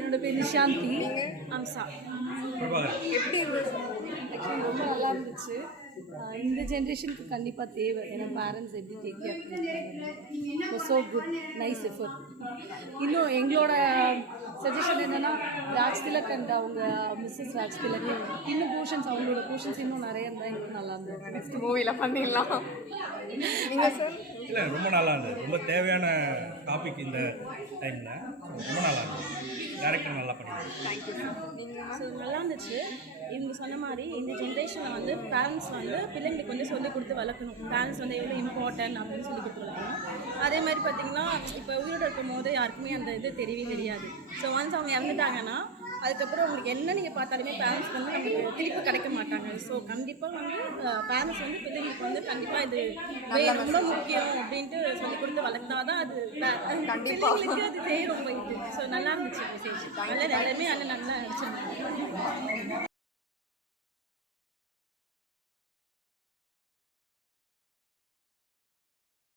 என்னோட பேர் நிஷாந்தி. அம்சா. எப்படி இருந்துச்சு? ஆக்சுவலி ரொம்ப நல்லா இருந்துச்சு. இந்த ஜென்ரேஷனுக்கு கண்டிப்பாக தேவை. ஏன்னா பேரண்ட்ஸ் எப்படி டேக் கேர் பண்ணுறாங்க. So good, nice effort. இன்னும் எங்களோட சஜஷன் என்னென்னா ராஜ் திலக் அண்ட் அவங்க மிஸ்ஸஸ் ராஜ் திலக் இன்னும் போர்ஷன்ஸ், அவங்களோட போர்ஷன்ஸ் இன்னும் நிறைய இருந்தால் இன்னும் நல்லா இருந்தது. நெக்ஸ்ட் மூவியில் பண்ணிடலாம். நீங்கள் சார்? இல்லை, ரொம்ப நல்லா இருந்தது. ரொம்ப தேவையான டாபிக் இந்த டைமில். ரொம்ப நல்லா இருந்தது. டேரக்டர் நல்லா பண்ணியிருந்தாங்க. Thank you sir. நீங்கள் ஸோ நல்லா இருந்துச்சு. இவங்க சொன்ன மாதிரி இந்த ஜென்ரேஷனில் வந்து பேரண்ட்ஸ் வந்து பிள்ளைங்களுக்கு வந்து சொல்லிக் கொடுத்து வளர்க்கணும். பேரண்ட்ஸ் வந்து எவ்வளோ இம்பார்ட்டன்ட் அப்படின்னு சொல்லி கொடுத்து வளர்க்கணும். அதே மாதிரி பார்த்திங்கன்னா இப்போ உயிரோடு இருக்கும் போது யாருக்குமே அந்த இது தெரியவே தெரியாது. ஸோ ஒன்ஸ் அவங்க இறந்துட்டாங்கன்னா அதுக்கப்புறம் உங்களுக்கு என்ன நீங்கள் பார்த்தாலுமே பேரண்ட்ஸ் வந்து நமக்கு திருப்பி கிடைக்க மாட்டாங்க. ஸோ கண்டிப்பாக வந்து பேரண்ட்ஸ் வந்து பிள்ளைங்களுக்கு வந்து கண்டிப்பாக இது ரொம்ப முக்கியம் அப்படின்ட்டு சொல்லிக் கொடுத்து வளர்த்தா தான் அது பிள்ளைங்களுக்கு அது சேரும் போயிட்டு. ஸோ நல்லா இருந்துச்சு மெசேஜ். நல்லா எல்லாருமே நல்லா நடிச்சிருந்தாங்க.